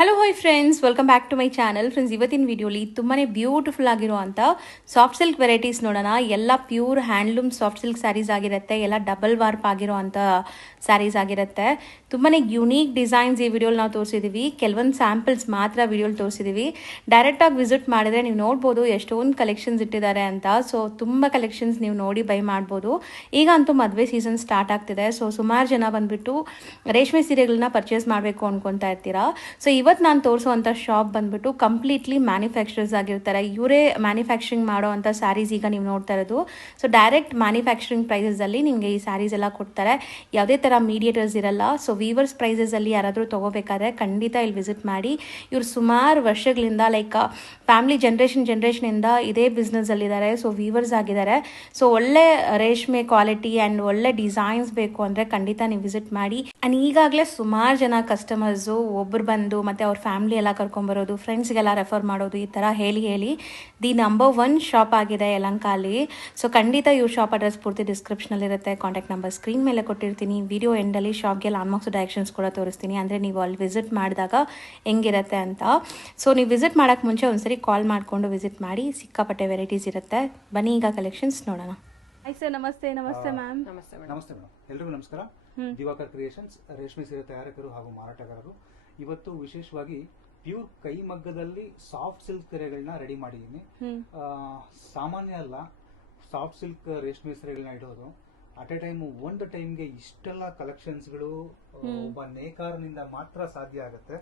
Hello hi friends, welcome back to my channel. Friends, ಇವತ್ತಿನ ವಿಡಿಯೋಲಿ ತುಂಬಾ ಬ್ಯೂಟಿಫುಲ್ ಆಗಿರುವಂಥ ಸಾಫ್ಟ್ ಸಿಲ್ಕ್ ವೆರೈಟೀಸ್ ನೋಡೋಣ. ಎಲ್ಲ pure handloom soft silk sarees ಆಗಿರುತ್ತೆ. ಎಲ್ಲ ಡಬಲ್ ವಾರ್ಪ್ ಆಗಿರುವಂಥ ಸ್ಯಾರೀಸ್ ಆಗಿರುತ್ತೆ. ತುಂಬಾ ಯುನೀಕ್ ಡಿಸೈನ್ಸ್ ಈ ವಿಡಿಯೋಲಿ ನಾವು ತೋರಿಸಿದ್ದೀವಿ. ಕೆಲವೊಂದು ಸ್ಯಾಂಪಲ್ಸ್ ಮಾತ್ರ ವಿಡಿಯೋಲಿ ತೋರಿಸಿದ್ದೀವಿ. ಡೈರೆಕ್ಟಾಗಿ ವಿಸಿಟ್ ಮಾಡಿದ್ರೆ ನೀವು ನೋಡ್ಬೋದು ಎಷ್ಟೊಂದು ಕಲೆಕ್ಷನ್ಸ್ ಇಟ್ಟಿದ್ದಾರೆ ಅಂತ. ಸೊ ತುಂಬ ಕಲೆಕ್ಷನ್ಸ್ ನೀವು ನೋಡಿ ಬೈ ಮಾಡ್ಬೋದು. ಈಗ ಅಂತೂ ಮದುವೆ ಸೀಸನ್ ಸ್ಟಾರ್ಟ್ ಆಗ್ತಿದೆ. ಸೊ ಸುಮಾರು ಜನ ಬಂದುಬಿಟ್ಟು ರೇಷ್ಮೆ ಸೀರೆಗಳನ್ನ ಪರ್ಚೇಸ್ ಮಾಡಬೇಕು ಅಂದ್ಕೊತಾ ಇರ್ತೀರಾ. ಸೊ ಇವತ್ತು ನಾನು ತೋರಿಸುವಂಥ ಶಾಪ್ ಬಂದ್ಬಿಟ್ಟು ಕಂಪ್ಲೀಟ್ಲಿ ಮ್ಯಾನುಫ್ಯಾಕ್ಚರರ್ಸ್ ಆಗಿರ್ತಾರೆ. ಇವರೇ ಮ್ಯಾನುಫ್ಯಾಕ್ಚರಿಂಗ್ ಮಾಡೋವಂಥ ಸ್ಯಾರೀಸ್ ಈಗ ನೀವು ನೋಡ್ತಾ ಇರೋದು. ಸೊ ಡೈರೆಕ್ಟ್ ಮ್ಯಾನುಫ್ಯಾಕ್ಚರಿಂಗ್ ಪ್ರೈಸಲ್ಲಿ ನಿಮಗೆ ಈ ಸ್ಯಾರೀಸ್ ಎಲ್ಲ ಕೊಡ್ತಾರೆ. ಯಾವುದೇ ಥರ ಮೀಡಿಯೇಟರ್ಸ್ ಇರಲ್ಲ. ಸೊ ವೀವರ್ಸ್ ಪ್ರೈಸಸಲ್ಲಿ ಯಾರಾದರೂ ತೊಗೋಬೇಕಾದ್ರೆ ಖಂಡಿತ ಇಲ್ಲಿ ವಿಸಿಟ್ ಮಾಡಿ. ಇವರು ಸುಮಾರು ವರ್ಷಗಳಿಂದ ಲೈಕ್ ಫ್ಯಾಮಿಲಿ ಜನ್ರೇಷನಿಂದ ಇದೇ ಬಿಸ್ನೆಸ್ಸಲ್ಲಿದ್ದಾರೆ. ಸೊ ವೀವರ್ಸ್ ಆಗಿದ್ದಾರೆ. ಸೊ ಒಳ್ಳೆ ರೇಷ್ಮೆ ಕ್ವಾಲಿಟಿ ಆ್ಯಂಡ್ ಒಳ್ಳೆ ಡಿಸೈನ್ಸ್ ಬೇಕು ಅಂದರೆ ಖಂಡಿತ ನೀವು ವಿಸಿಟ್ ಮಾಡಿ. ಆ್ಯಂಡ್ ಈಗಾಗಲೇ ಸುಮಾರು ಜನ ಕಸ್ಟಮರ್ಸು ಒಬ್ಬರು ಬಂದು ಮತ್ತು ಅವ್ರ ಫ್ಯಾಮಿಲಿ ಎಲ್ಲ ಕರ್ಕೊಂಬರೋದು, ಫ್ರೆಂಡ್ಸ್ಗೆಲ್ಲ ರೆಫರ್ ಮಾಡೋದು, ಈ ಥರ ಹೇಳಿ ದಿ ನಂಬರ್ 1 ಶಾಪ್ ಆಗಿದೆ ಯಲಹಂಕಲ್ಲಿ. ಸೊ ಖಂಡಿತ ಇವ್ರ ಶಾಪ್ ಅಡ್ರೆಸ್ ಪೂರ್ತಿ ಡಿಸ್ಕ್ರಿಪ್ಷನಲ್ಲಿರುತ್ತೆ. ಕಾಂಟ್ಯಾಕ್ಟ್ ನಂಬರ್ ಸ್ಕ್ರೀನ್ ಮೇಲೆ ಕೊಟ್ಟಿರ್ತೀನಿ. ವಿಡಿಯೋ ಎಂಡಲ್ಲಿ ಶಾಪ್ಗೆ ಲ್ಯಾಂಡ್ಮಾರ್ಕ್ಸ್ ಡೈರೆಕ್ಷನ್ಸ್ ಕೂಡ ತೋರಿಸ್ತೀನಿ, ಅಂದರೆ ನೀವು ಅಲ್ಲಿ ವಿಸಿಟ್ ಮಾಡಿದಾಗ ಹೆಂಗಿರುತ್ತೆ ಅಂತ. ಸೊ ನೀವು ವಿಸಿಟ್ ಮಾಡೋಕ್ಕೆ ಮುಂಚೆ ಒಂದ್ಸರಿ ಕಾಲ್ ಮಾಡಿಕೊಂಡು ವಿಸಿಟ್ ಮಾಡಿ. ಸಿಕ್ಕಾಪಟ್ಟೆ ವೆರೈಟೀಸ್ ಇರುತ್ತೆ. ಬನ್ನಿ ಈಗ ಕಲೆಕ್ಷನ್ಸ್ ನೋಡೋಣ. ಹಾಯ್ ಸರ್, ನಮಸ್ತೆ. ನಮಸ್ತೆ ಮ್ಯಾಮ್. ನಮಸ್ತೆ ಮೇಡಮ್. ಎಲ್ರಿಗೂ ನಮಸ್ಕಾರ. ದಿವಾಕರ್ ಕ್ರಿಯೇಷನ್ಸ್ ರೇಷ್ಮೆ ಸೀರೆ ತಯಾರಕರು ಹಾಗೂ ಮಾರಾಟಗಾರರು. ಇವತ್ತು ವಿಶೇಷವಾಗಿ ಪ್ಯೂರ್ ಕೈಮಗ್ಗದಲ್ಲಿ ಸಾಫ್ಟ್ ಸಿಲ್ಕ್ ಸೀರೆಗಳನ್ನ ರೆಡಿ ಮಾಡಿದ್ದೀನಿ. ಸಾಮಾನ್ಯ ಅಲ್ಲ ಸಾಫ್ಟ್ ಸಿಲ್ಕ್ ರೇಷ್ಮೆ ಸೀರೆಗಳನ್ನ ಇಡೋದು. ಅಟ್ ಎ ಟೈಮ್ ಒಂದು ಟೈಮ್ಗೆ ಇಷ್ಟೆಲ್ಲ ಕಲೆಕ್ಷನ್ಸ್ಗಳು ಒಬ್ಬ ನೇಕಾರನಿಂದ ಮಾತ್ರ ಸಾಧ್ಯ ಆಗುತ್ತೆ.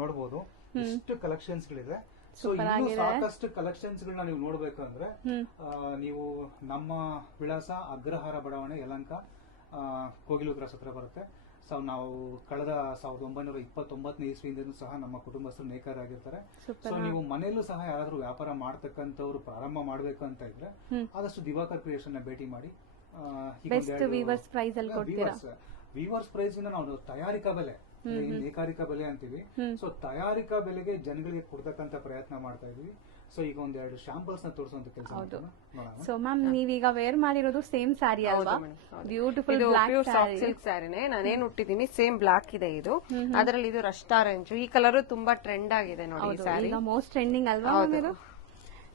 ನೋಡಬಹುದು ಇಷ್ಟು ಕಲೆಕ್ಷನ್ಸ್ ಗಳಿದೆ. ಸೊ ಇನ್ನು ಸಾಕಷ್ಟು ಕಲೆಕ್ಷನ್ಸ್ ಗಳನ್ನ ನೀವು ನೋಡ್ಬೇಕಂದ್ರೆ ನೀವು ನಮ್ಮ ವಿಳಾಸ ಅಗ್ರಹಾರ ಬಡಾವಣೆ ಯಲಹಂಕ ಕೋಗಿಲು ಕ್ರಾಸ್ ಹತ್ರ ಬರುತ್ತೆ. ಸೊ ನಾವು ಕಳೆದ 1929 ಇಸ್ವಿಯಿಂದನೂ ಸಹ ನಮ್ಮ ಕುಟುಂಬಸ್ಥರು ನೇಕಾರಾಗಿರ್ತಾರೆ. ಸೊ ನೀವು ಮನೆಯಲ್ಲೂ ಸಹ ಯಾರಾದ್ರೂ ವ್ಯಾಪಾರ ಮಾಡ್ತಕ್ಕಂಥವ್ರು ಪ್ರಾರಂಭ ಮಾಡ್ಬೇಕು ಅಂತ ಇದ್ರೆ ಆದಷ್ಟು ದಿವಾಕರ್ ಕ್ರಿಯೇಷನ್ ನ ಭೇಟಿ ಮಾಡಿ. ವೀವರ್ಸ್ ಪ್ರೈಸ್ ಇಂದ ನಾವು ತಯಾರಿಕಾ ಬೆಲೆ, ನೇಕಾರಿಕಾ ಬೆಲೆ ಅಂತೀವಿ. ಸೊ ತಯಾರಿಕಾ ಬೆಲೆಗೆ ಜನಗಳಿಗೆ ಕೊಡ್ತಕ್ಕಂತ ಪ್ರಯತ್ನ ಮಾಡ್ತಾ ಇದೀವಿ. ಸೊ ಈಗ ಒಂದೆರಡು ಶಾಂಪಲ್ಸ್ ನ ತೋರಿಸುವಂತ ಕೆಲಸ. ಸೊ ಮ್ಯಾಮ್, ನೀವೀಗ ವೇರ್ ಮಾಡಿರೋದು ಸೇಮ್ ಸ್ಯಾರಿ ಅಲ್ವಾ? ಬ್ಯೂಟಿಫುಲ್ ಸಾಫ್ಟ್ ಸಿಲ್ಕ್ ಸ್ಯಾರಿನೇ ನಾನೇನ್ ಹುಟ್ಟಿದೀನಿ. ಸೇಮ್ ಬ್ಲಾಕ್ ಇದೆ ಇದು. ಅದರಲ್ಲಿ ಇದು ರಸ್ಟ್ ಆರೆಂಜ್. ಈ ಕಲರ್ ತುಂಬಾ ಟ್ರೆಂಡ್ ಆಗಿದೆ ನೋಡಿ. ಈ ಸ್ಯಾರಿ ಮೋಸ್ಟ್ ಟ್ರೆಂಡಿಂಗ್ ಅಲ್ವಾ?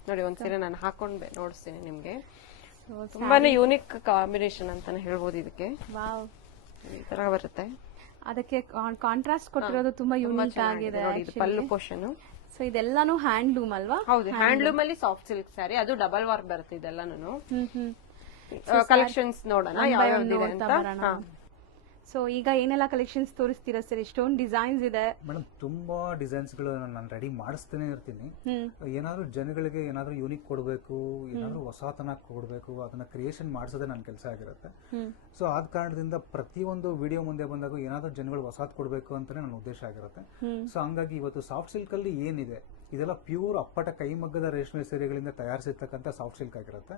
ನೋಡಿ ಒಂದ್ಸರಿ ನಾನು ಹಾಕೊಂಡ್ ನೋಡಿಸ್ತೀನಿ ನಿಮ್ಗೆ. ತುಂಬಾನೇ ಯೂನಿಕ್ ಕಾಂಬಿನೇಷನ್ ಅಂತಾನೆ ಹೇಳ್ಬೋದು. ಇದಕ್ಕೆ ಈ ತರ ಬರುತ್ತೆ. ಅದಕ್ಕೆ ಕಾಂಟ್ರಾಸ್ಟ್ ಕೊಟ್ಟಿರೋದು ತುಂಬಾ ಯೂನಿಕ್ ಆಗಿದೆ. ಪಲ್ಲು ಪೋರ್ಷನ್. ಸೊ ಇದೆಲ್ಲಾನು ಹ್ಯಾಂಡ್ಲೂಮ್ ಅಲ್ವಾ? ಹೌದು, ಹ್ಯಾಂಡ್ಲೂಮ್ ಅಲ್ಲಿ ಸಾಫ್ಟ್ ಸಿಲ್ಕ್ ಸ್ಯಾರಿ. ಅದು ಡಬಲ್ ವರ್ಕ್ ಬರುತ್ತೆ ಇದೆಲ್ಲಾನು. ಕಲೆಕ್ಷನ್ಸ್ ನೋಡೋಣ ಯಾವ್ಯಾವ್ದಿದೆ ಅಂತ. ಸೊ ಈಗ ಏನೆಲ್ಲ ಕಲೆಕ್ಷನ್ಸ್ ತೋರಿಸ್ತೀರಾ ಸರ್? ಎಷ್ಟೊಂದು ಡಿಸೈನ್ಸ್ ಇದೆ ಮೇಡಮ್. ತುಂಬಾ ಡಿಸೈನ್ಸ್ ಗಳು ನಾನು ರೆಡಿ ಮಾಡಿಸ್ತಾನೆ ಇರ್ತೀನಿ. ಏನಾದ್ರು ಜನಗಳಿಗೆ ಏನಾದ್ರು ಯೂನಿಕ್ ಕೊಡಬೇಕು, ಏನಾದ್ರು ಹೊಸತನ ಕೊಡಬೇಕು, ಅದನ್ನ ಕ್ರಿಯೇಷನ್ ಮಾಡಿಸೋದೇ ನನ್ನ ಕೆಲಸ ಆಗಿರುತ್ತೆ. ಸೊ ಆದ ಕಾರಣದಿಂದ ಪ್ರತಿಯೊಂದು ವಿಡಿಯೋ ಮುಂದೆ ಬಂದಾಗ ಏನಾದ್ರು ಜನಗಳು ಹೊಸತ್ ಕೊಡಬೇಕು ಅಂತಾನೆ ನನ್ನ ಉದ್ದೇಶ ಆಗಿರುತ್ತೆ. ಸೊ ಹಂಗಾಗಿ ಇವತ್ತು ಸಾಫ್ಟ್ ಸಿಲ್ಕ್ ಅಲ್ಲಿ ಏನಿದೆ ಇದೆಲ್ಲ ಪ್ಯೂರ್ ಅಪ್ಪಟ ಕೈಮಗ್ಗದ ರೇಷ್ಮೆ ಸೀರೆಗಳಿಂದ ತಯಾರಿಸಿರ್ತಕ್ಕಂಥ ಸಾಫ್ಟ್ ಸಿಲ್ಕ್ ಆಗಿರುತ್ತೆ.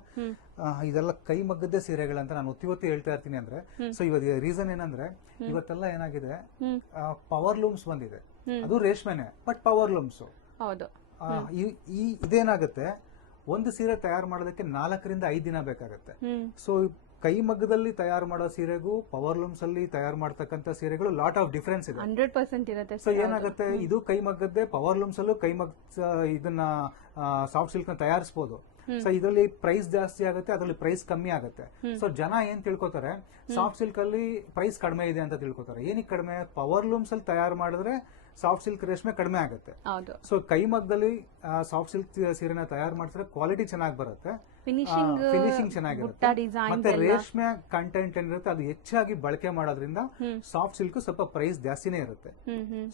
ಇದೆಲ್ಲ ಕೈಮಗ್ಗದ ಸೀರೆಗಳಂತ ನಾನು ಒತ್ತಿ ಹೇಳ್ತಾ ಇರ್ತೀನಿ. ಅಂದ್ರೆ ಸೊ ಇವತ್ತು ರೀಸನ್ ಏನಂದ್ರೆ ಇವತ್ತೆಲ್ಲ ಏನಾಗಿದೆ, ಪವರ್ ಲೂಮ್ಸ್ ಬಂದಿದೆ. ಅದು ರೇಷ್ಮೆನೆ, ಬಟ್ ಪವರ್ ಲೂಮ್ಸ್. ಇದೇನಾಗುತ್ತೆ, ಒಂದು ಸೀರೆ ತಯಾರು ಮಾಡೋದಕ್ಕೆ 4 ರಿಂದ 5 ದಿನ ಬೇಕಾಗತ್ತೆ. ಸೊ ಕೈಮಗ್ಗದಲ್ಲಿ ತಯಾರು ಮಾಡೋ ಸೀರೆಗೂ ಪವರ್ ಲೂಮ್ಸ್ ಅಲ್ಲಿ ತಯಾರು ಮಾಡತಕ್ಕಂತ ಸೀರೆಗಳು ಲಾಟ್ ಆಫ್ ಡಿಫರೆನ್ಸ್ ಇದೆ. 100% ಇರುತ್ತೆ. ಸೊ ಏನಾಗುತ್ತೆ, ಇದು ಕೈಮಗ್ಗದ್ದೇ, ಪವರ್ ಲೂಮ್ಸ್ ಅಲ್ಲೂ ಇದನ್ನ ಸಾಫ್ಟ್ ಸಿಲ್ಕ್ ನ ತಯಾರಿಸಬಹುದು. ಸೊ ಇದರಲ್ಲಿ ಪ್ರೈಸ್ ಜಾಸ್ತಿ ಆಗುತ್ತೆ, ಅದರಲ್ಲಿ ಪ್ರೈಸ್ ಕಮ್ಮಿ ಆಗುತ್ತೆ. ಸೊ ಜನ ಏನ್ ತಿಳ್ಕೊತಾರೆ, ಸಾಫ್ಟ್ ಸಿಲ್ಕ್ ಅಲ್ಲಿ ಪ್ರೈಸ್ ಕಡಿಮೆ ಇದೆ ಅಂತ ತಿಳ್ಕೊತಾರೆ. ಏನಕ್ಕೆ ಕಡಿಮೆ? ಪವರ್ ಲೂಮ್ಸ್ ಅಲ್ಲಿ ತಯಾರು ಮಾಡಿದ್ರೆ ಸಾಫ್ಟ್ ಸಿಲ್ಕ್ ರೇಷ್ಮೆ ಕಡಿಮೆ ಆಗುತ್ತೆ. ಸೊ ಕೈಮಗ್ಗದಲ್ಲಿ ಸಾಫ್ಟ್ ಸಿಲ್ಕ್ ಸೀರೆನ ತಯಾರು ಮಾಡಿದ್ರೆ ಕ್ವಾಲಿಟಿ ಚೆನ್ನಾಗಿ ಬರುತ್ತೆ, ಫಿನಿಶಿಂಗ್ ಚೆನ್ನಾಗಿರುತ್ತೆ. ಮತ್ತೆ ರೇಷ್ಮೆ ಕಂಟೆಂಟ್ ಏನಿರುತ್ತೆ ಅದು ಹೆಚ್ಚಾಗಿ ಬಳಕೆ ಮಾಡೋದ್ರಿಂದ ಸಾಫ್ಟ್ ಸಿಲ್ಕ್ ಸ್ವಲ್ಪ ಪ್ರೈಸ್ ಜಾಸ್ತಿನೇ ಇರುತ್ತೆ.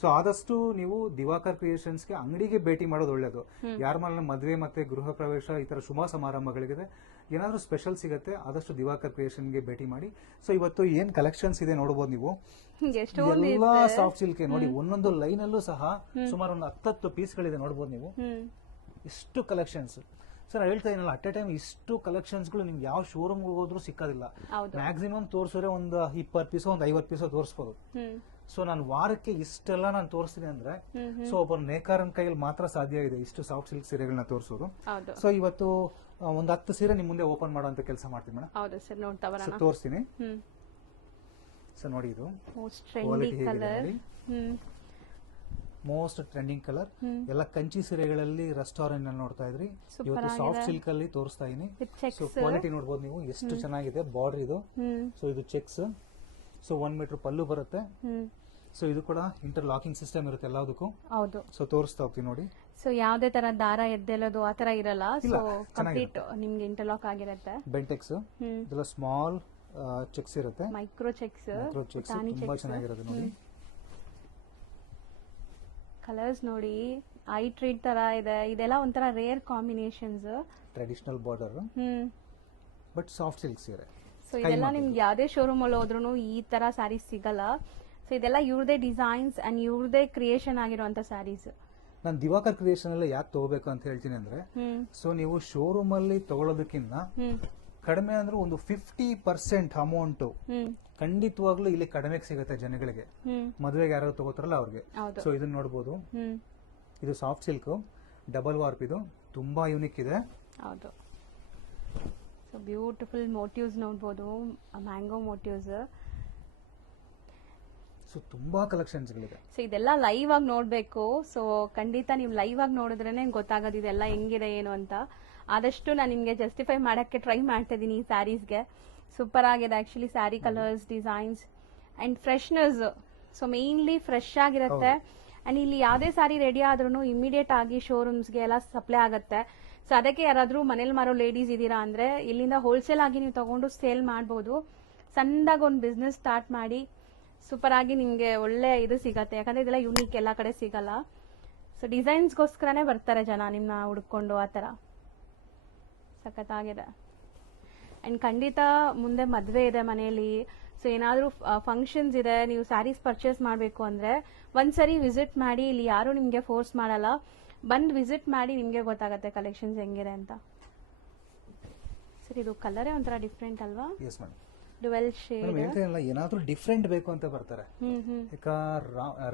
ಸೊ ಆದಷ್ಟು ನೀವು ದಿವಾಕರ್ ಕ್ರಿಯೇಷನ್ಸ್ ಗೆ ಅಂಗಡಿಗೆ ಭೇಟಿ ಮಾಡೋದು ಒಳ್ಳೇದು. ಯಾರ ಮೇಲೆ ಮದುವೆ ಮತ್ತೆ ಗೃಹ ಪ್ರವೇಶ ಈ ತರ ಶುಭ ಸಮಾರಂಭಗಳಿಗೆ ಏನಾದ್ರೂ ಸ್ಪೆಷಲ್ ಸಿಗುತ್ತೆ, ಆದಷ್ಟು ದಿವಾಕರ್ ಕ್ರಿಯೇಷನ್ ಗೆ ಭೇಟಿ ಮಾಡಿ. ಸೊ ಇವತ್ತು ಏನ್ ಕಲೆಕ್ಷನ್ಸ್ ಇದೆ ನೋಡಬಹುದು ನೀವು. ಎಲ್ಲಾ ಸಾಫ್ಟ್ ಸಿಲ್ಕ್ ನೋಡಿ, ಒಂದೊಂದು ಲೈನ್ ಅಲ್ಲೂ ಸಹ ಸುಮಾರು ಒಂದು 10 ಪೀಸ್ಗಳಿದೆ ನೋಡಬಹುದು ನೀವು. ಇಷ್ಟು ಕಲೆಕ್ಷನ್ಸ್. ಸರ್ ಹೇಳ್ತಾ ಏನಲ್ಲ, ಅಟ್ ಎ ಟೈಮ್ ಇಷ್ಟು ಕಲೆಕ್ಷನ್ಸ್ ಗಳು ನಿಮ್ಗೆ ಯಾವ ಶೋರೂಮ್ ಹೋದ್ರೂ ಸಿಕ್ಕೋದಿಲ್ಲ. ಮ್ಯಾಕ್ಸಿಮಮ್ ತೋರಿಸಿದ್ರೆ ಒಂದು 20 ಪೀಸೋ ಒಂದು 50 ಪೀಸೋ ತೋರಿಸಬಹುದು. ಸೊ ನಾನು ವಾರಕ್ಕೆ ಇಷ್ಟೆಲ್ಲ ನಾನು ತೋರಿಸ್ತೀನಿ ಅಂದ್ರೆ ಸೊ ಒಬ್ಬ ನೇಕಾರನ್ ಕೈಯಲ್ಲಿ ಮಾತ್ರ ಸಾಧ್ಯ ಇದೆ ಇಷ್ಟು ಸಾಫ್ಟ್ ಸಿಲ್ಕ್ ಸೀರೆಗಳನ್ನ ತೋರಿಸೋದು. ಸೊ ಇವತ್ತು ಒಂದು 10 ಸೀರೆ ನಿಮ್ ಮುಂದೆ ಓಪನ್ ಮಾಡುವಂತ ಕೆಲಸ ಮಾಡ್ತೀನಿ ಮೇಡಮ್. ತೋರಿಸ್ತೀನಿ. ಸೊ ನೋಡಿ, ಇದು ಮೋಸ್ಟ್ ಟ್ರೆಂಡಿಂಗ್ ಕಲರ್. ಎಲ್ಲ ಕಂಚಿ ಸೀರೆಗಳಲ್ಲಿ ರೆಸ್ಟೋರೆಂಟ್ ನಲ್ಲಿ ನೋಡ್ತಾ ಇದ್ರಿ, ಇವತ್ತು ಸಾಫ್ಟ್ ಸಿಲ್ಕ್ ಅಲ್ಲಿ ತೋರಿಸ್ತಾ ಇದೀನಿ. ಸೊ ಕ್ವಾಲಿಟಿ ನೋಡಬಹುದು ನೀವು ಎಷ್ಟು ಚೆನ್ನಾಗಿದೆ. ಬಾರ್ಡರ್ ಇದು, ಸೊ ಇದು ಚೆಕ್ಸ್. ಸೊ 1 ಮೀಟರ್ ಪಲ್ಲು ಬರುತ್ತೆ. ಸೊ ಇದು ಕೂಡ ಇಂಟರ್ ಲಾಕಿಂಗ್ ಸಿಸ್ಟಮ್ ಇರುತ್ತೆ ಎಲ್ಲದಕ್ಕೂ. ಹೌದು. ಸೊ ತೋರಿಸ್ತಾ ಹೋಗ್ತೀನಿ ನೋಡಿ. ಸೊ ಯಾವ್ದೇ ತರ ದಾರ ಎದ್ದೆಲ್ಲೋದು ಆತರ ಇರಲ್ಲ. ಸೊ ಕಂಪ್ಲೀಟ್ ನಿಮ್ಗೆ ಇಂಟರ್ಲಾಕ್ ಆಗಿರುತ್ತೆ. ಬೆಂಟೆಕ್ಸ್ ಇದೆಲ್ಲ ಸ್ಮಾಲ್ ಚೆಕ್ಸ್ ಇರುತ್ತೆ, ಮೈಕ್ರೋ ಚೆಕ್ಸ್. ತುಂಬಾ ಚೆನ್ನಾಗಿರುತ್ತೆ ನೋಡಿ. ಕಲರ್ಸ್ ನೋಡಿ, ಐ ಟ್ರೀಟ್ ತರ ಇದೆ. ಇದೆಲ್ಲ ಒಂಥರ rare combinations. Traditional border but soft silk ಸೀರೆ. ಸೊ ಇದೆಲ್ಲ ನಿಮ್ಗೆ ಯಾವ್ದೇ ಶೋರೂಮ್ ಅಲ್ಲಿ ಹೋದ್ರು ಈ ತರ ಸ್ಯಾರೀಸ್ ಸಿಗಲ್ಲ. ಸೊ ಇದೆಲ್ಲ ಇವ್ರದೇ ಡಿಸೈನ್ಸ್ ಅಂಡ್ ಇವ್ರದೇ ಕ್ರಿಯೇಷನ್ ಆಗಿರುವಂತ ಸ್ಯಾರೀಸ್. ನಾನು ದಿವಾಕರ್ ಕ್ರಿಯೇಷನ್ ಎಲ್ಲ ಯಾಕೆ ತಗೋಬೇಕು ಅಂತ ಹೇಳ್ತೀನಿ ಅಂದ್ರೆ, ಸೊ ನೀವು ಶೋರೂಮ್ ಅಲ್ಲಿ ತಗೊಳ್ಳೋದಕ್ಕಿಂತ ಕಡಿಮೆ ಅಂದ್ರೆ ಒಂದು 50% ಅಮೌಂಟ್ ಖಂಡಿತವಾಗ್ಲೂ ಇಲ್ಲಿ ಕಡಿಮೆಗೆ ಸಿಗುತ್ತೆ ಜನಗಳಿಗೆ. ಮದುವೆಗೆ ಯಾರು ತಗೋತಾರಲ್ಲ ಅವ್ರಿಗೆ. ಸೊ ಇದನ್ನ ನೋಡಬಹುದು, ಇದು ಸಾಫ್ಟ್ ಸಿಲ್ಕ್ ಡಬಲ್ ವಾರ್ಪ್. ಇದು ತುಂಬಾ ಯೂನಿಕ್ ಇದೆ. ಹೌದು. ಸೊ ಬ್ಯೂಟಿಫುಲ್ ಮೋಟಿವ್ಸ್ ನೋಡಬಹುದು, ಮ್ಯಾಂಗೋ ಮೋಟಿವ್ಸ್. ಸೊ ತುಂಬಾ ಕಲೆಕ್ಷನ್ಸ್ ಗಳಿದೆ. ಸೊ ಇದೆಲ್ಲ ಲೈವ್ ಆಗಿ ನೋಡ್ಬೇಕು. ಸೊ ಖಂಡಿತ ನೀವು ಲೈವ್ ಆಗಿ ನೋಡಿದ್ರೇನೆ ಗೊತ್ತಾಗೋದು ಇದೆಲ್ಲ ಹೆಂಗಿದೆ ಏನು ಅಂತ. ಆದಷ್ಟು ನಾನು ನಿಮ್ಗೆ ಜಸ್ಟಿಫೈ ಮಾಡಕ್ಕೆ ಟ್ರೈ ಮಾಡ್ತಾ ಇದೀನಿ ಈ ಸ್ಯಾರೀಸ್ಗೆ. ಸೂಪರ್ ಆಗಿದೆ actually sari colours, designs and freshness. So mainly fresh ಆಗಿರುತ್ತೆ. ಅಂಡ್ ಇಲ್ಲಿ ಯಾವ್ದೇ ಸ್ಯಾರಿ ರೆಡಿ ಆದ್ರೂ ಇಮಿಡಿಯೇಟ್ ಆಗಿ ಶೋರೂಮ್ಸ್ಗೆ ಎಲ್ಲ ಸಪ್ಲೈ ಆಗುತ್ತೆ. ಸೊ ಅದಕ್ಕೆ ಯಾರಾದ್ರೂ ಮನೇಲಿ ಮಾರೋ ಲೇಡೀಸ್ ಇದೀರಾ ಅಂದ್ರೆ ಇಲ್ಲಿಂದ ಹೋಲ್ಸೇಲ್ ಆಗಿ ನೀವು ತಗೊಂಡು ಸೇಲ್ ಮಾಡಬಹುದು. ಸಣ್ಣದಾಗಿ ಒಂದು ಬಿಸ್ನೆಸ್ ಸ್ಟಾರ್ಟ್ ಮಾಡಿ ಸೂಪರ್ ಆಗಿ ನಿಮ್ಗೆ ಒಳ್ಳೆ ಇದು ಸಿಗತ್ತೆ. ಯಾಕಂದ್ರೆ ಇದೆಲ್ಲ ಯೂನಿಕ್, ಎಲ್ಲ ಕಡೆ ಸಿಗಲ್ಲ. ಸೊ ಡಿಸೈನ್ಸ್ಗೋಸ್ಕರನೇ ಬರ್ತಾರೆ ಜನ ನಿಮ್ನ ಹುಡ್ಕೊಂಡು. ಆ ತರ ಸಖತ್ತಾಗಿದೆ. ಅಂಡ್ ಖಂಡಿತ ಮುಂದೆ ಮದ್ವೆ ಇದೆ ಮನೆಯಲ್ಲಿ, ಸೊ ಏನಾದ್ರೂ ಫಂಕ್ಷನ್ಸ್ ಇದೆ, ನೀವು ಸ್ಯಾರೀಸ್ ಪರ್ಚೇಸ್ ಮಾಡಬೇಕು ಅಂದ್ರೆ ಒಂದ್ಸರಿ ವಿಸಿಟ್ ಮಾಡಿ. ಇಲ್ಲಿ ಯಾರು ನಿಮ್ಗೆ ಫೋರ್ಸ್ ಮಾಡಲ್ಲ, ಬಂದ್ ವಿಸಿಟ್ ಮಾಡಿ ನಿಮ್ಗೆ ಗೊತ್ತಾಗತ್ತೆ ಕಲೆಕ್ಷನ್ಸ್ ಹೆಂಗಿದೆ ಅಂತ. ಸರಿ, ಇದು ಕಲರೇ ಒಂಥರ ಡಿಫ್ರೆಂಟ್ ಅಲ್ವಾ? Dual shade. ಏನಾದ್ರೂ ಡಿಫ್ರೆಂಟ್ ಬೇಕು ಅಂತ ಬರ್ತಾರೆ. ಈಗ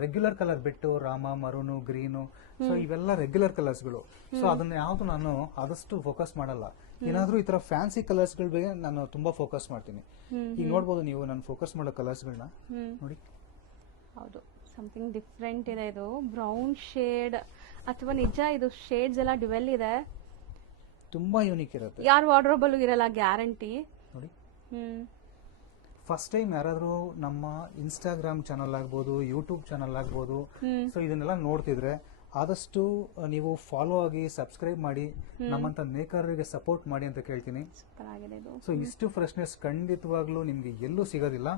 ರೆಗ್ಯುಲರ್ ಕಲರ್ ಬಿಟ್ಟು ರಾಮ, ಮರೂನು, ಗ್ರೀನು, ಸೊ ಇವೆಲ್ಲ ರೆಗ್ಯುಲರ್ ಕಲರ್ಸ್ ಗಳು. ಸೊ ಅದನ್ನ ಯಾವ್ದು ನಾನು ಆದಷ್ಟು ಫೋಕಸ್ ಮಾಡಲ್ಲ. ಏನಾದ್ರೂ ಈ ತರ ಫ್ಯಾನ್ಸಿ ಕಲರ್ಸ್ ಗಳ ಬಗ್ಗೆ ನಾನು ತುಂಬಾ ಫೋಕಸ್ ಮಾಡ್ತೀನಿ. ಈಗ ನೋಡ್ಬೋದು ನೀವು ನಾನು ಫೋಕಸ್ ಮಾಡೋ ಕಲರ್ಸ್ ಗಳನ್ನ ನೋಡಿ. ಹೌದು, ಸಮಥಿಂಗ್ ಡಿಫ್ರೆಂಟ್ ಇದೆ. ಇದು ಬ್ರೌನ್ ಶೇಡ್ ಅಥವಾ ನಿಜ ಇದು ಶೇಡ್ಸ್ ಎಲ್ಲ ಡುವೆಲ್ ಇದೆ. ತುಂಬಾ ಯೂನಿಕ್ ಇರುತ್ತೆ. ಯಾರು ವಾರ್ಡ್ರೋಬಲ್ ಇರಲ್ಲ, ಗ್ಯಾರಂಟಿ ನೋಡಿ. ಫಸ್ಟ್ ಟೈಮ್ ಯಾರಾದ್ರೂ ನಮ್ಮ ಇನ್ಸ್ಟಾಗ್ರಾಮ್ ಚಾನಲ್ ಆಗ್ಬೋದು, ಯೂಟ್ಯೂಬ್ ಚಾನಲ್ ಆಗ್ಬೋದು, ಸೊ ಇದನ್ನೆಲ್ಲ ನೋಡ್ತಿದ್ರೆ ಆದಷ್ಟು ನೀವು ಫಾಲೋ ಆಗಿ ಸಬ್ಸ್ಕ್ರೈಬ್ ಮಾಡಿ ನಮ್ಮಂತ ನೇಕಾರರಿಗೆ ಸಪೋರ್ಟ್ ಮಾಡಿ ಅಂತ ಕೇಳ್ತೀನಿ. ಸೊ ಇಷ್ಟು ಫ್ರೆಶ್ನೆಸ್ ಖಂಡಿತವಾಗ್ಲೂ ನಿಮ್ಗೆ ಎಲ್ಲೂ ಸಿಗೋದಿಲ್ಲ.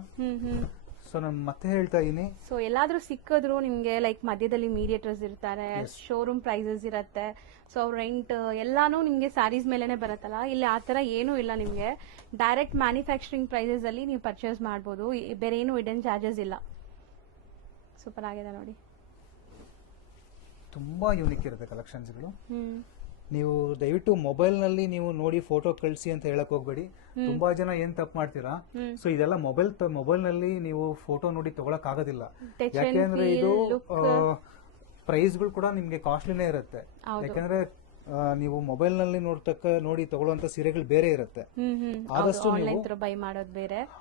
ಸೊ ನಾನು ಮತ್ತೆ ಹೇಳ್ತಾ ಇದೀನಿ, ಸೊ ಎಲ್ಲಾದ್ರೂ ಸಿಕ್ಕಿದ್ರು ನಿಮ್ಗೆ ಲೈಕ್ ಮಧ್ಯದಲ್ಲಿ ಮೀಡಿಯೇಟರ್ಸ್ ಇರ್ತಾರೆ, ಶೋರೂಮ್ ಪ್ರೈಸಸ್ ಇರತ್ತೆ, ಸೊ ರೆಂಟ್ ಎಲ್ಲಾನು ನಿಮ್ಗೆ ಸ್ಯಾರೀಸ್ ಮೇಲೆನೆ ಬರತ್ತಲ್ಲ. ಇಲ್ಲಿ ಆತರ ಏನೂ ಇಲ್ಲ. ನಿಮ್ಗೆ ಡೈರೆಕ್ಟ್ ಮ್ಯಾನುಫ್ಯಾಕ್ಚರಿಂಗ್ ಪ್ರೈಸಸ್ ಅಲ್ಲಿ ನೀವು ಪರ್ಚೇಸ್ ಮಾಡಬಹುದು. ಬೇರೆ ಏನು ಹಿಡನ್ ಚಾರ್ಜಸ್ ಇಲ್ಲ. ಸೂಪರ್ ಆಗಿದೆ ನೋಡಿ. ತುಂಬಾ ಯೂನಿಕ್ ಇರುತ್ತೆ ಕಲೆಕ್ಷನ್ಸ್ಗಳು. ನೀವು ದಯವಿಟ್ಟು ಮೊಬೈಲ್ ನಲ್ಲಿ ನೀವು ನೋಡಿ ಫೋಟೋ ಕಳಿಸಿ ಅಂತ ಹೇಳಕ್ ಹೋಗ್ಬೇಡಿ. ತುಂಬಾ ಜನ ಏನ್ ತಪ್ಪು ಮಾಡ್ತೀರಾ, ಸೊ ಇದೆಲ್ಲ ಮೊಬೈಲ್ ನಲ್ಲಿ ನೀವು ಫೋಟೋ ನೋಡಿ ತಗೊಳಕ್ ಆಗೋದಿಲ್ಲ. ಯಾಕೆಂದ್ರೆ ಇದು ಪ್ರೈಸ್ ಗಳು ಕೂಡ ನಿಮ್ಗೆ ಕಾಸ್ಟ್ಲಿನೇ ಇರುತ್ತೆ. ಯಾಕಂದ್ರೆ ನೀವು ಮೊಬೈಲ್ ನಲ್ಲಿ ನೋಡಿ ತಗೊಳ್ಳುವಂತ ಸೀರೆಗಳು ಬೇರೆ ಇರುತ್ತೆ.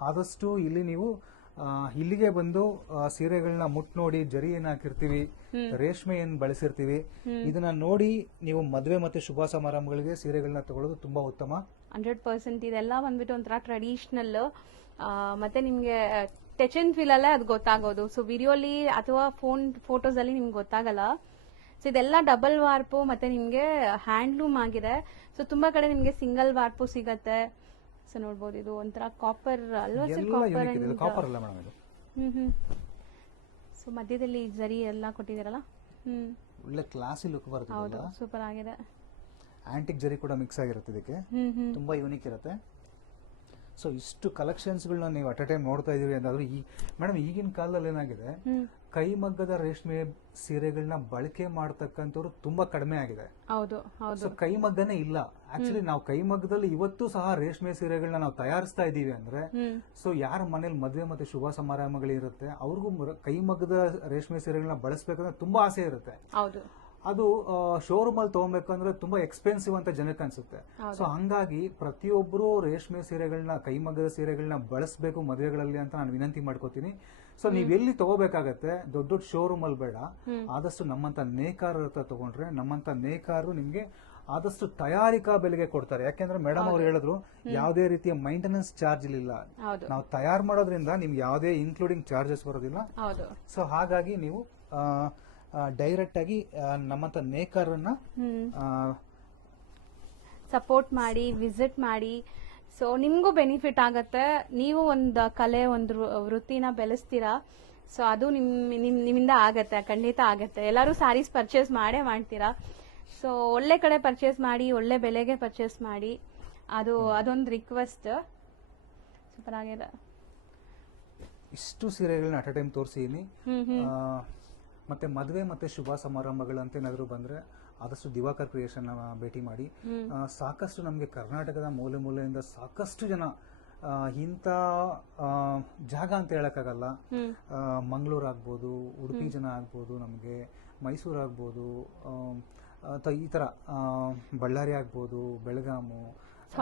ಆದಷ್ಟು ಇಲ್ಲಿ ನೀವು ಇಲ್ಲಿಗೆ ಬಂದು ಸೀರೆಗಳನ್ನ ಮುಟ್ ನೋಡಿ, ಜರಿ ಏನ್ ಹಾಕಿರ್ತೀವಿ, ರೇಷ್ಮೆ ಏನ್ ಬಳಸಿರ್ತೀವಿ, ಇದನ್ನ ನೋಡಿ ನೀವು ಮದುವೆ ಮತ್ತೆ ಶುಭ ಸಮಾರಂಭಗಳಿಗೆ ಸೀರೆಗಳನ್ನ ತಗೊಳ್ಳೋದು ತುಂಬಾ ಉತ್ತಮ. 100% ಇದೆಲ್ಲ ಬಂದ್ಬಿಟ್ಟು ಒಂಥರ ಟ್ರೆಡಿಷನಲ್. ಮತ್ತೆ ನಿಮ್ಗೆ ಟಚ್ ಅಂಡ್ ಫೀಲ್ ಅಲ್ಲೇ ಅದು ಗೊತ್ತಾಗೋದು. ಸೊ ವಿಡಿಯೋಲಿ ಅಥವಾ ಫೋಟೋಸ್ ಅಲ್ಲಿ ನಿಮ್ಗೆ ಗೊತ್ತಾಗಲ್ಲ. ಸೊ ಇದೆಲ್ಲ ಡಬಲ್ ವಾರ್ಪು ಮತ್ತೆ ನಿಮ್ಗೆ ಹ್ಯಾಂಡ್ಲೂಮ್ ಆಗಿದೆ. ಸೊ ತುಂಬಾ ಕಡೆ ನಿಮ್ಗೆ ಸಿಂಗಲ್ ವಾರ್ಪು ಸಿಗತ್ತೆ. ಸೊ ನೋಡ್ಬೋದು, ಇದು ಒಂಥರ ಕಾಪರ್ ಅಲ್ವಾ ಸರ್? ಕಾಪರ್ ಅಲ್ಲ ಮೇಡಮ್, ಇದು ಸೊ ಮಧ್ಯದಲ್ಲಿ ಜರಿ ಎಲ್ಲ ಕೊಟ್ಟಿದ್ದೀರಲ್ಲ, ಒಳ್ಳೆ ಕ್ಲಾಸಿ ಲುಕ್ ಬರುತ್ತೆ. ಹೌದು, ಸೂಪರ್ ಆಗಿದೆ. ಆಂಟಿಕ್ ಜರಿ ಕೂಡ ಮಿಕ್ಸ್ ಆಗಿರುತ್ತೆ ಇದಕ್ಕೆ, ತುಂಬಾ ಯೂನಿಕ್ ಇರುತ್ತೆ. ಸೊ ಇಷ್ಟು ಕಲೆಕ್ಷನ್ಸ್ ಗಳನ್ನ ನೀವು ಅಟ್ ಅ ಟೈಮ್ ನೋಡ್ತಾ ಇದೀವಿ ಅಂತಾದ್ರೂ ಮೇಡಮ್ ಈಗಿನ ಕಾಲದಲ್ಲಿ ಏನಾಗಿದೆ, ಕೈಮಗ್ಗದ ರೇಷ್ಮೆ ಸೀರೆಗಳನ್ನ ಬಳಕೆ ಮಾಡತಕ್ಕಂಥವ್ರು ತುಂಬಾ ಕಡಿಮೆ ಆಗಿದೆ. ಸೊ ಕೈಮಗ್ಗನೇ ಇಲ್ಲ. ಆಕ್ಚುಲಿ ನಾವು ಕೈಮಗ್ಗದಲ್ಲಿ ಇವತ್ತು ಸಹ ರೇಷ್ಮೆ ಸೀರೆಗಳನ್ನ ನಾವು ತಯಾರಿಸ್ತಾ ಇದೀವಿ ಅಂದ್ರೆ, ಸೊ ಯಾರ ಮನೇಲಿ ಮದುವೆ ಮತ್ತೆ ಶುಭ ಸಮಾರಂಭಗಳಿರುತ್ತೆ ಅವ್ರಿಗೂ ಕೈಮಗ್ಗದ ರೇಷ್ಮೆ ಸೀರೆಗಳನ್ನ ಬಳಸಬೇಕಂದ್ರೆ ತುಂಬಾ ಆಸೆ ಇರುತ್ತೆ. ಅದು ಶೋರೂಮ್ ಅಲ್ಲಿ ತಗೊಬೇಕಂದ್ರೆ ತುಂಬಾ ಎಕ್ಸ್ಪೆನ್ಸಿವ್ ಅಂತ ಜನಕ್ಕೆ ಅನ್ಸುತ್ತೆ. ಸೊ ಹಂಗಾಗಿ ಪ್ರತಿಯೊಬ್ಬರು ರೇಷ್ಮೆ ಸೀರೆಗಳನ್ನ, ಕೈಮಗ್ಗದ ಸೀರೆಗಳನ್ನ ಬಳಸಬೇಕು ಮದುವೆಗಳಲ್ಲಿ ಅಂತ ನಾನು ವಿನಂತಿ ಮಾಡ್ಕೋತೀನಿ. ಸೊ ನೀವ್ ಎಲ್ಲಿ ತಗೋಬೇಕಾಗತ್ತೆ, ದೊಡ್ಡ ದೊಡ್ಡ ಶೋರೂಮ್ ಅಲ್ಲಿ ಬೇಡ, ಆದಷ್ಟು ನಮ್ಮಂತ ನೇಕಾರರ ಹತ್ರ ತಗೊಂಡ್ರೆ ನಮ್ಮಂತ ನೇಕಾರರು ನಿಮ್ಗೆ ಆದಷ್ಟು ತಯಾರಿಕಾ ಬೆಲೆಗೆ ಕೊಡ್ತಾರೆ. ಯಾಕೆಂದ್ರೆ ಮೇಡಮ್ ಅವ್ರು ಹೇಳಿದ್ರು ಯಾವುದೇ ರೀತಿಯ ಮೈಂಟೆನೆನ್ಸ್ ಚಾರ್ಜ್ ಇಲ್ಲ, ನಾವು ತಯಾರು ಮಾಡೋದ್ರಿಂದ ನಿಮ್ಗೆ ಯಾವುದೇ ಇನ್ಕ್ಲೂಡಿಂಗ್ ಚಾರ್ಜಸ್ ಬರೋದಿಲ್ಲ. ಸೊ ಹಾಗಾಗಿ ನೀವು ಡೈರೆಕ್ಟ್ ಆಗಿ ನಮ್ಮಂತ ನೇಕಾರರನ್ನ ಸಪೋರ್ಟ್ ಮಾಡಿ, ವಿಸಿಟ್ ಮಾಡಿ. ಸೊ ನಿಮಗೂ ಬೆನಿಫಿಟ್ ಆಗತ್ತೆ, ನೀವು ಒಂದು ಕಲೆ, ಒಂದು ವೃತ್ತಿನ ಬೆಳೆಸ್ತೀರಾ. ಸೊ ಅದು ನಿಮ್ಮಿಂದ ಆಗತ್ತೆ, ಖಂಡಿತ ಆಗತ್ತೆ. ಎಲ್ಲರೂ ಸ್ಯಾರೀಸ್ ಪರ್ಚೇಸ್ ಮಾಡೇ ಮಾಡ್ತೀರಾ. ಸೊ ಒಳ್ಳೆ ಕಡೆ ಪರ್ಚೇಸ್ ಮಾಡಿ, ಒಳ್ಳೆ ಬೆಲೆಗೆ ಪರ್ಚೇಸ್ ಮಾಡಿ. ಅದೊಂದು ರಿಕ್ವೆಸ್ಟ್. ಸೂಪರ್ ಆಗಿದೆ. ಇಷ್ಟು ಸೀರೆಗಳನ್ನ ಅಟ್ ಅ ಟೈಮ್ ತೋರಿಸಿದೀನಿ. ಮತ್ತೆ ಮದುವೆ ಮತ್ತೆ ಶುಭ ಸಮಾರಂಭಗಳಂತ ಏನಾದ್ರು ಬಂದ್ರೆ ಆದಷ್ಟು ದಿವಾಕರ್ ಕ್ರಿಯೇಷನ್ ಭೇಟಿ ಮಾಡಿ. ಸಾಕಷ್ಟು ನಮಗೆ ಕರ್ನಾಟಕದ ಮೂಲೆ ಮೂಲೆಯಿಂದ ಸಾಕಷ್ಟು ಜನ ಇಂಥ ಜಾಗ ಅಂತ ಹೇಳಕ್ಕಾಗಲ್ಲ, ಮಂಗಳೂರು ಆಗ್ಬೋದು, ಉಡುಪಿ ಜನ ಆಗ್ಬೋದು, ನಮಗೆ ಮೈಸೂರು ಆಗ್ಬೋದು, ಅಥವಾ ಈ ತರ ಬಳ್ಳಾರಿ ಆಗ್ಬೋದು, ಬೆಳಗಾಮು,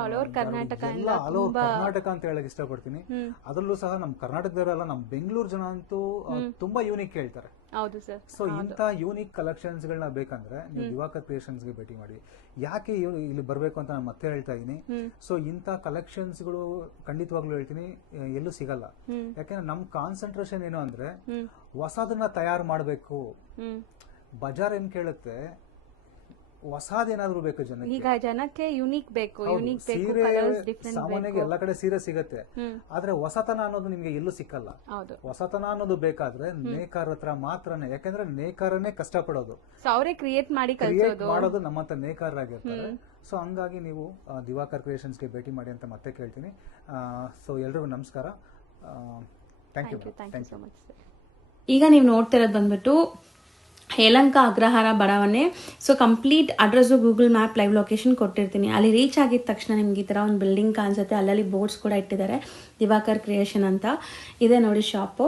ಆಲ್ ಓವರ್ ಕರ್ನಾಟಕ ಅಂತ ಹೇಳಕ್ ಇಷ್ಟಪಡ್ತೀನಿ. ಅದರಲ್ಲೂ ಸಹ ನಮ್ ಕರ್ನಾಟಕದವರಲ್ಲ, ನಮ್ ಬೆಂಗಳೂರು ಜನ ಅಂತೂ ತುಂಬಾ ಯೂನಿಕ್ ಹೇಳ್ತಾರೆ. ಹೌದು ಸರ್. ಸೊ ಇಂಥ ಯೂನಿಕ್ ಕಲೆಕ್ಷನ್ಸ್ ಗಳನ್ನ ಬೇಕಂದ್ರೆ ನೀವು ದಿವಾಕರ್ ಕ್ರಿಯೇಷನ್ಸ್ ಗೆ ಭೇಟಿ ಮಾಡಿ. ಯಾಕೆ ಇಲ್ಲಿ ಬರ್ಬೇಕು ಅಂತ ನಾನು ಮತ್ತೆ ಹೇಳ್ತಾ ಇದೀನಿ. ಸೊ ಇಂಥ ಕಲೆಕ್ಷನ್ಸ್ ಗಳು ಖಂಡಿತವಾಗ್ಲೂ ಹೇಳ್ತೀನಿ ಎಲ್ಲೂ ಸಿಗಲ್ಲ. ಯಾಕೆಂದ್ರೆ ನಮ್ ಕಾನ್ಸಂಟ್ರೇಷನ್ ಏನು ಅಂದ್ರೆ ಹೊಸದನ್ನ ತಯಾರು ಮಾಡ್ಬೇಕು. ಬಜಾರ್ ಏನ್ ಕೇಳುತ್ತೆ, ಹೊಸದೇನಾದ್ರೂ ಬೇಕು ಜನಕ್ಕೆ. ಈಗ ಜನಕ್ಕೆ ಯೂನಿಕ್ ಬೇಕು, ಸೀರೆ ಸಾಮಾನ್ಯವಾಗಿ ಎಲ್ಲ ಕಡೆ ಸೀರೆ ಸಿಗತ್ತೆ, ಆದ್ರೆ ಹೊಸತನ ಅನ್ನೋದು ನಿಮ್ಗೆ ಎಲ್ಲೂ ಸಿಕ್ಕಲ್ಲ. ಹೊಸತನ ಅನ್ನೋದು ಬೇಕಾದ್ರೆ ನೇಕಾರ ಹತ್ರ ಮಾತ್ರನೇ. ಯಾಕಂದ್ರೆ ನೇಕಾರನೇ ಕಷ್ಟಪಡೋದು, ಅವರೇ ಕ್ರಿಯೇಟ್ ಮಾಡೋದು ನಮ್ಮಂತ ನೇಕಾರರಾಗಿರ್ತಾರೆ. ಸೊ ಹಂಗಾಗಿ ನೀವು ದಿವಾಕರ್ ಕ್ರಿಯೇಷನ್ಸ್ ಗೆ ಭೇಟಿ ಮಾಡಿ ಅಂತ ಮತ್ತೆ ಕೇಳ್ತೀನಿ. ಸೊ ಎಲ್ರಿಗೂ ನಮಸ್ಕಾರ. Thank you so much sir. ಈಗ ನೀವು ನೋಡ್ತಿರೋದು ಬಂದ್ಬಿಟ್ಟು ಯಲಹಂಕ ಅಗ್ರಹಾರ ಬಡಾವಣೆ. So complete address Google map live location ಕೊಟ್ಟಿರ್ತೀನಿ. ಅಲ್ಲಿ ರೀಚ್ ಆಗಿದ ತಕ್ಷಣ ನಿಮ್ಗೆ ಈ ಥರ ಒಂದು ಬಿಲ್ಡಿಂಗ್ ಕಾಣಿಸುತ್ತೆ. ಅಲ್ಲಲ್ಲಿ ಬೋರ್ಡ್ಸ್ ಕೂಡ ಇಟ್ಟಿದ್ದಾರೆ, ದಿವಾಕರ್ ಕ್ರಿಯೇಷನ್ ಅಂತ ಇದೆ ನೋಡಿ ಶಾಪು.